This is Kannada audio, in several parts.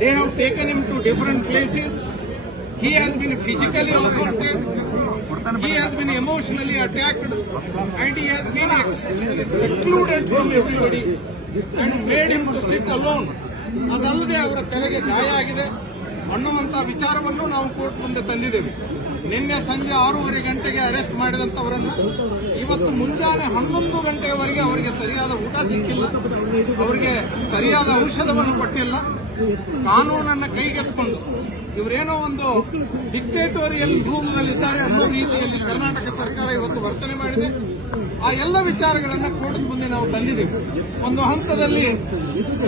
They have taken him to different places. He has been physically assaulted. He has been emotionally attacked, and he has been secluded from everybody and made him to sit alone. ಅದಲ್ಲದೆ ಅವರ ತಲೆಗೆ ಗಾಯ ಆಗಿದೆ ಅನ್ನುವಂತ ವಿಚಾರವನ್ನು ನಾವು ಕೋರ್ಟ್ ಮುಂದೆ ತಂದಿದ್ದೇವೆ. ನಿನ್ನೆ ಸಂಜೆ 6:30 ಗಂಟೆಗೆ ಅರೆಸ್ಟ್ ಮಾಡಿದಂತವರನ್ನ ಇವತ್ತು ಮುಂಜಾನೆ 11 ಗಂಟೆಯವರೆಗೆ ಅವರಿಗೆ ಸರಿಯಾದ ಊಟ ಸಿಕ್ಕಿಲ್ಲ, ಅವರಿಗೆ ಸರಿಯಾದ ಔಷಧವನ್ನು ಕೊಟ್ಟಿಲ್ಲ. ಕಾನೂನನ್ನ ಕೈಗೆತ್ತಿಕೊಂಡು ಇವರೇನೋ ಒಂದು ಡಿಕ್ಟೇಟೋರಿಯಲ್ ರೂಪದಲ್ಲಿದ್ದಾರೆ ಅನ್ನೋ ರೀತಿಯಲ್ಲಿ ಕರ್ನಾಟಕ ಸರ್ಕಾರ ಇವತ್ತು ವರ್ತನೆ ಮಾಡಿದೆ. ಆ ಎಲ್ಲ ವಿಚಾರಗಳನ್ನ ಕೋರ್ಟ್ ಮುಂದೆ ನಾವು ತಂದಿದ್ದೀವಿ. ಒಂದು ಹಂತದಲ್ಲಿ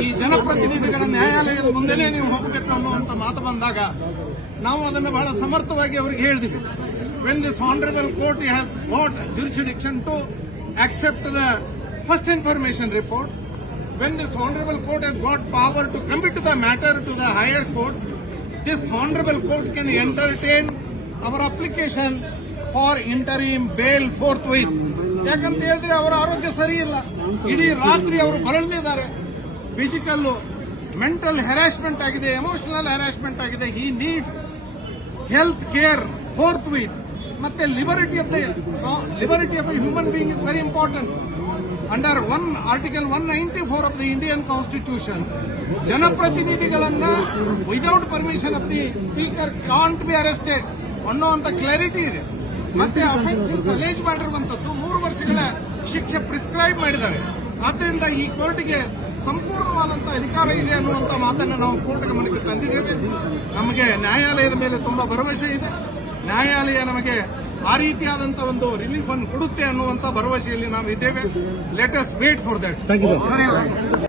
ಈ ಜನಪ್ರತಿನಿಧಿಗಳ ನ್ಯಾಯಾಲಯದ ಮುಂದೆನೇ ನೀವು ಹೋಗಬೇಕು ಅನ್ನುವಂತ ಮಾತು ಬಂದಾಗ ನಾವು ಅದನ್ನು ಬಹಳ ಸಮರ್ಥವಾಗಿ ಅವರಿಗೆ ಹೇಳಿದ್ವಿ. When this honorable court has got jurisdiction to accept the first information report, when this honorable court has got power to commit the matter to the higher court, this honorable court can entertain our application for interim bail forthwith. ಯಾಕಂತ ಹೇಳಿದ್ರೆ ಅವರ ಆರೋಗ್ಯ ಸರಿ ಇಲ್ಲ, ಇಡೀ ರಾತ್ರಿ ಅವರು ಬಳಲಿದ್ದಾರೆ, ಫಿಸಿಕಲ್ ಮೆಂಟಲ್ ಹ್ಯಾರಾಸ್ಮೆಂಟ್ ಆಗಿದೆ, ಎಮೋಷನಲ್ ಹ್ಯಾರಾಸ್ಮೆಂಟ್ ಆಗಿದೆ. He needs health care forthwith. ಮತ್ತೆ liberty of a human being is very important. Under article 194 of the Indian constitution ಜನಪ್ರತಿನಿಧಿಗಳನ್ನ without permission of the speaker can't be arrested ಅನ್ನೋಂತ ಕ್ಲಾರಿಟಿ ಇದೆ. ಮತ್ತೆ ಅಫೆನ್ಸಸ್ ಅಲೇಜ್ ಮಾಡಿರುವಂತದ್ದು 3 ವರ್ಷಗಳ ಶಿಕ್ಷೆ ಪ್ರಿಸ್ಕ್ರೈಬ್ ಮಾಡಿದ್ದಾರೆ. ಆದ್ದರಿಂದ ಈ ಕೋರ್ಟ್ಗೆ ಸಂಪೂರ್ಣವಾದಂತಹ ಅಧಿಕಾರ ಇದೆ ಅನ್ನುವಂತ ಮಾತನ್ನು ನಾವು ಕೋರ್ಟ್ ಗಮನಕ್ಕೆ ತಂದಿದ್ದೇವೆ. ನಮಗೆ ನ್ಯಾಯಾಲಯದ ಮೇಲೆ ತುಂಬಾ ಭರವಸೆ ಇದೆ. ನ್ಯಾಯಾಲಯ ನಮಗೆ ಆ ರೀತಿಯಾದಂತಹ ಒಂದು ರಿಲೀಫ್ ಅನ್ನು ಕೊಡುತ್ತೆ ಅನ್ನುವಂತ ಭರವಸೆಯಲ್ಲಿ ನಾವು ಇದ್ದೇವೆ. Let us wait for that.